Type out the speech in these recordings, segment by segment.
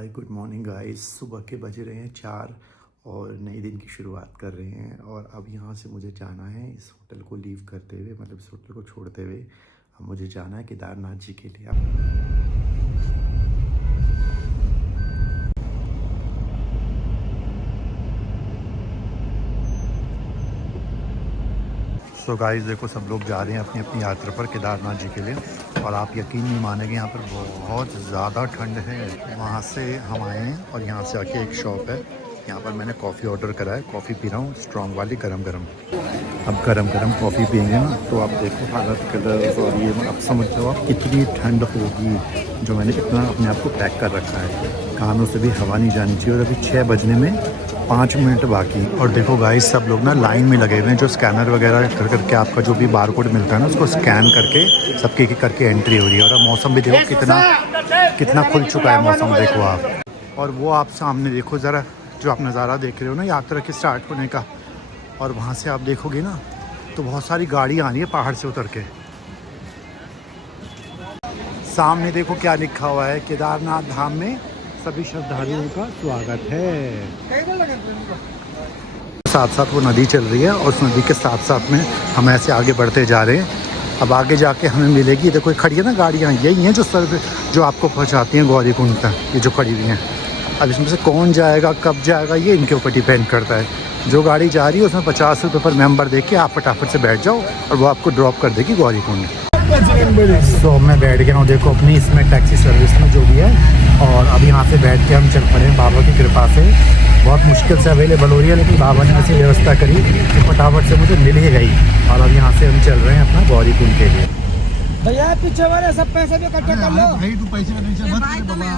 Hi good morning guys. सुबह के बज रहे हैं 4 और नए दिन की शुरुआत कर रहे हैं। और अब यहाँ से मुझे जाना है इस होटल को लीव करते हुए, मतलब इस होटल को छोड़ते हुए अब मुझे जाना है केदारनाथ जी के लिए। सो गाइस देखो, सब लोग जा रहे हैं अपनी अपनी यात्रा पर केदारनाथ जी के लिए। और आप यकीन नहीं मानेंगे, यहाँ पर बहुत ज़्यादा ठंड है। वहाँ से हम आए हैं और यहाँ से आके एक शॉप है, यहाँ पर मैंने कॉफ़ी ऑर्डर करा है। कॉफ़ी पी रहा हूँ स्ट्रॉन्ग वाली, गरम गरम। अब गरम गरम कॉफ़ी पियेंगे ना तो आप देखो हालत कलर, और ये आप समझ लो आप कितनी ठंड होगी। जो मैंने इतना अपने आप को पैक कर रखा है, कानों से भी हवा नहीं जानी चाहिए। और अभी 6 बजने में 5 मिनट बाकी। और देखो गाइस, सब लोग ना लाइन में लगे हुए हैं, जो स्कैनर वगैरह कर करके आपका जो भी बार कोड मिलता है ना, उसको स्कैन करके सबके करके एंट्री हो रही है। और अब मौसम भी देखो कितना खुल चुका है मौसम, देखो आप। और वो आप सामने देखो ज़रा, जो आप नज़ारा देख रहे हो ना यात्रा के स्टार्ट होने का। और वहाँ से आप देखोगे ना तो बहुत सारी गाड़ी आ रही है पहाड़ से उतर के। सामने देखो क्या लिखा हुआ है, केदारनाथ धाम में सभी श्रद्धालुओं का स्वागत है। साथ साथ वो नदी चल रही है और उस नदी के साथ साथ में हम ऐसे आगे बढ़ते जा रहे हैं। अब आगे जाके हमें मिलेगी, देखो खड़ी है ना गाड़ियाँ, यही हैं जो आपको पहुंचाती हैं गौरीकुंड तक, ये जो खड़ी हुई हैं। अब इसमें से कौन जाएगा कब जाएगा ये इनके ऊपर डिपेंड करता है। जो गाड़ी जा रही है उसमें 50 रुपये पर मेंबर दे के आप फटाफट से बैठ जाओ और वो आपको ड्रॉप कर देगी गौरीकुंड। तो मैं बैठ गया हूँ देखो अपनी इसमें टैक्सी सर्विस में जो भी है। और अब यहाँ से बैठ के हम चल पड़े हैं, बाबा की कृपा से बहुत मुश्किल से अवेलेबल हो रही है, लेकिन बाबा ने ऐसी व्यवस्था करी कि फटाफट से मुझे मिल ही गई। और अब यहाँ से हम चल रहे हैं अपना गौरीकुंड के लिए। भैया पीछे वाले सब पैसे भी इकट्ठा कर लो। भाई तू पैसे का टेंशन मत ले बाबा।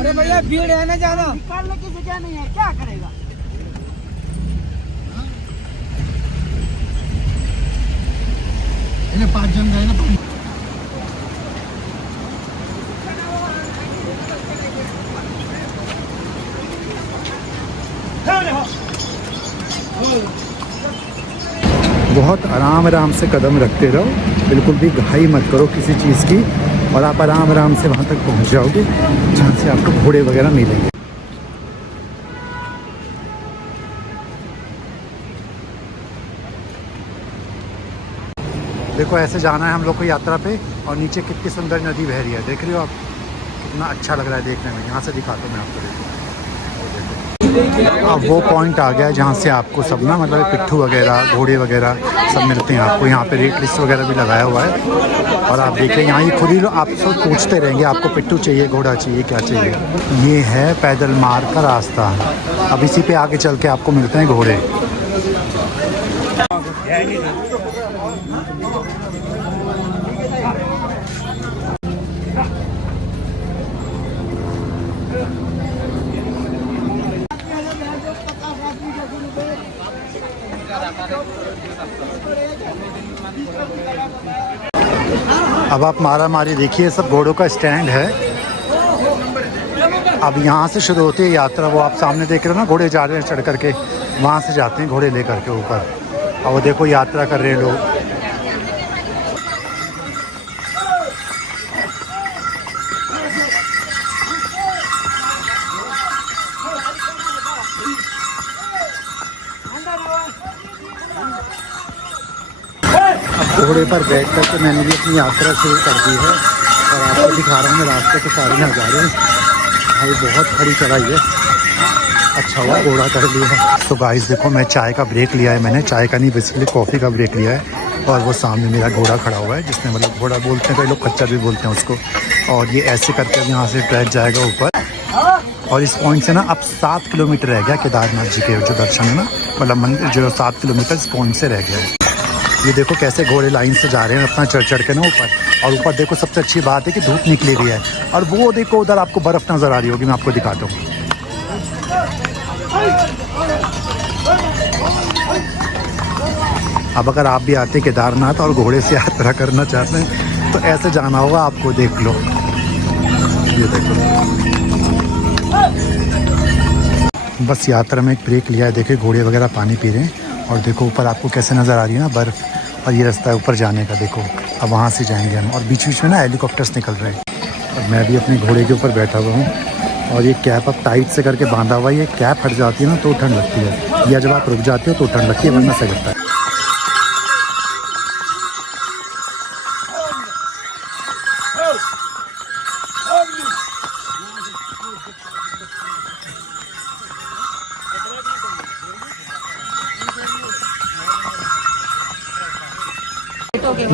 अरे भैया भीड़ है ना ज्यादा, निकालने की जगह नहीं है, क्या करेगा। इन्हें 5 जन गए ना। बहुत आराम से कदम रखते रहो, बिल्कुल भी घाई मत करो किसी चीज़ की। और आप आराम से वहाँ तक पहुँच जाओगे जहाँ से आपको घोड़े वगैरह मिलेंगे। देखो ऐसे जाना है हम लोग को यात्रा पे। और नीचे कितनी सुंदर नदी बह रही है, देख रहे हो आप, कितना अच्छा लग रहा है देखने में। यहाँ से दिखाता हूँ मैं आपको, देखो। अब वो पॉइंट आ गया है जहाँ से आपको सब ना, मतलब पिट्ठू वगैरह घोड़े वगैरह सब मिलते हैं आपको। यहाँ पे रेट लिस्ट वगैरह भी लगाया हुआ है। और आप देखिए यहाँ ये खुद ही आप सब पूछते रहेंगे आपको पिट्ठू चाहिए, घोड़ा चाहिए, क्या चाहिए। ये है पैदल मार्ग का रास्ता। अब इसी पे आगे चल के आपको मिलते हैं घोड़े। अब आप मारा मारी देखिए, सब घोड़ों का स्टैंड है। अब यहाँ से शुरू होती है यात्रा। वो आप सामने देख रहे हो ना, घोड़े जा रहे हैं चढ़ करके, वहाँ से जाते हैं घोड़े लेकर के ऊपर। और वो देखो यात्रा कर रहे हैं लोग। घोड़े पर बैठ कर के मैंने भी अपनी यात्रा शुरू कर दी है। और आपको दिखा रहा हूँ मैं रास्ते के सारे नज़ारे। भाई बहुत खड़ी चढ़ाई है, अच्छा हुआ घोड़ा कर लिया है। तो गाइस देखो, मैं चाय का ब्रेक लिया है, मैंने चाय का नहीं बेसिकली कॉफ़ी का ब्रेक लिया है। और वो सामने मेरा घोड़ा खड़ा हुआ है, जिसने मतलब घोड़ा बोलते हैं, कई लोग खच्चर भी बोलते हैं उसको। और ये ऐसे करके अब यहाँ से ट्रैक जाएगा ऊपर। और इस पॉइंट से ना अब 7 किलोमीटर रह गया केदारनाथ जी के जो दर्शन है ना, मतलब मंदिर जो 7 किलोमीटर इस पॉइंट से रह गया है। ये देखो कैसे घोड़े लाइन से जा रहे हैं अपना चढ़ के ना ऊपर। और ऊपर देखो सबसे अच्छी बात है कि धूप निकली हुई है। और वो देखो उधर आपको बर्फ़ नज़र आ रही होगी, मैं आपको दिखाता हूँ। अब अगर आप भी आते केदारनाथ और घोड़े से यात्रा करना चाहते हैं तो ऐसे जाना होगा आपको, देख लो। ये देखो, बस यात्रा में एक ब्रेक लिया है। देखिए घोड़े वगैरह पानी पी रहे हैं। और देखो ऊपर आपको कैसे नज़र आ रही है ना बर्फ़। और ये रास्ता है ऊपर जाने का, देखो अब वहाँ से जाएंगे हम। और बीच बीच में ना हेलीकॉप्टर्स निकल रहे हैं। और मैं भी अपने घोड़े के ऊपर बैठा हुआ हूँ और ये कैप अब टाइट से करके बांधा हुआ है। ये कैप हट जाती है ना तो ठंड लगती है, या जब आप रुक जाते हो तो ठंड लगती है, वरना सही लगता है।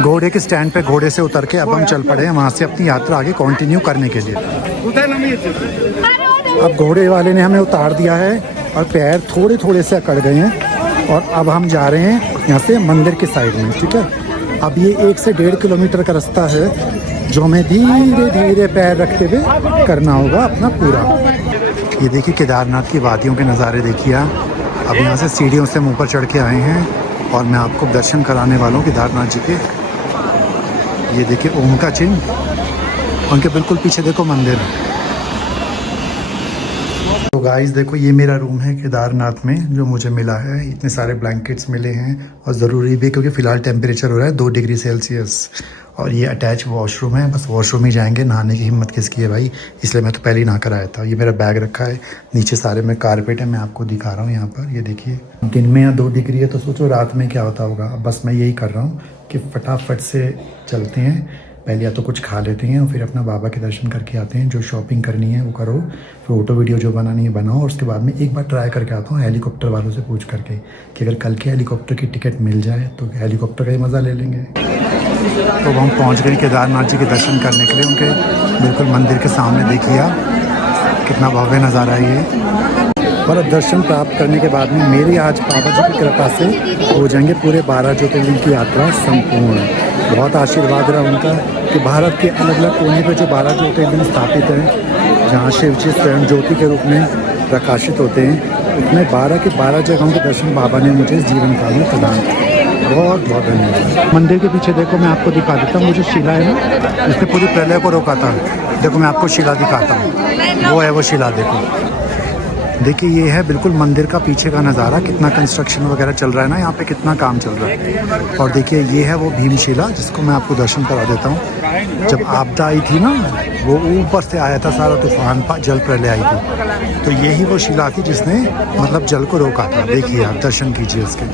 घोड़े के स्टैंड पे घोड़े से उतर के अब हम चल पड़े हैं वहाँ से अपनी यात्रा आगे कंटिन्यू करने के लिए। अब घोड़े वाले ने हमें उतार दिया है और पैर थोड़े थोड़े से अकड़ गए हैं और अब हम जा रहे हैं यहाँ से मंदिर के साइड में। ठीक है, अब ये 1 से 1.5 किलोमीटर का रास्ता है जो हमें धीरे धीरे पैर रखते हुए करना होगा अपना पूरा। ये देखिए केदारनाथ की वादियों के नज़ारे देखिए आप। अब यहाँ से सीढ़ियों से मुँह पर चढ़ के आए हैं और मैं आपको दर्शन कराने वाला हूँ केदारनाथ जी के। ये देखिए ओम का चिन्ह, उनके बिल्कुल पीछे देखो मंदिर। तो गाइस देखो ये मेरा रूम है केदारनाथ में जो मुझे मिला है। इतने सारे ब्लैंकेट्स मिले हैं और ज़रूरी भी क्योंकि फ़िलहाल टेम्परेचर हो रहा है 2 डिग्री सेल्सियस। और ये अटैच वॉशरूम है, बस वॉशरूम ही जाएंगे, नहाने की हिम्मत किसकी है भाई, इसलिए मैं तो पहले ही नहा कर आया था। ये मेरा बैग रखा है, नीचे सारे में कारपेट है, मैं आपको दिखा रहा हूँ यहाँ पर। ये देखिए दिन में यहाँ 2 डिग्री है तो सोचो रात में क्या होता होगा। बस मैं यही कर रहा हूँ कि फटाफट से चलते हैं, पहले या तो कुछ खा लेते हैं और फिर अपना बाबा के दर्शन करके आते हैं। जो शॉपिंग करनी है वो करो, फिर फोटो वीडियो जो बनानी है बनाओ, और उसके बाद में एक बार ट्राई करके आता हूँ हेलीकॉप्टर वालों से पूछ करके कि अगर कल के हेलीकॉप्टर की टिकट मिल जाए तो हेलीकॉप्टर का ही मज़ा ले लेंगे। तो हम पहुँच गए केदारनाथ जी के दर्शन करने के लिए, उनके बिल्कुल मंदिर के सामने। देखिए आप कितना भव्य नज़ारा है ये। और दर्शन प्राप्त करने के बाद में मेरी आज बाबा जी की कृपा से हो जाएंगे पूरे 12 ज्योतिर्लिंग की यात्रा संपूर्ण। बहुत आशीर्वाद रहा उनका कि भारत के अलग अलग कोने पे जो 12 ज्योतिर्लिंग स्थापित हैं, जहाँ शिव जी स्वयं ज्योति के रूप में प्रकाशित होते हैं, उसमें 12 के 12 जगहों के दर्शन बाबा ने मुझे इस जीवन काल में प्रदान किया। बहुत बहुत धन्यवाद। मंदिर के पीछे देखो मैं आपको दिखा देता हूँ, मुझे शिला है ना जिसने पूरी प्रलय को रोका था। देखो मैं आपको शिला दिखाता हूँ, वो है वो शिला। देखिए ये है बिल्कुल मंदिर का पीछे का नज़ारा, कितना कंस्ट्रक्शन वगैरह चल रहा है ना यहाँ पे, कितना काम चल रहा है। और देखिए ये है वो भीमशिला जिसको मैं आपको दर्शन करा देता हूँ। जब आपदा आई थी ना, वो ऊपर से आया था सारा तूफान, जल प्रलय आई थी, तो यही वो शिला थी जिसने मतलब जल को रोका था। देखिए आप दर्शन कीजिए इसके।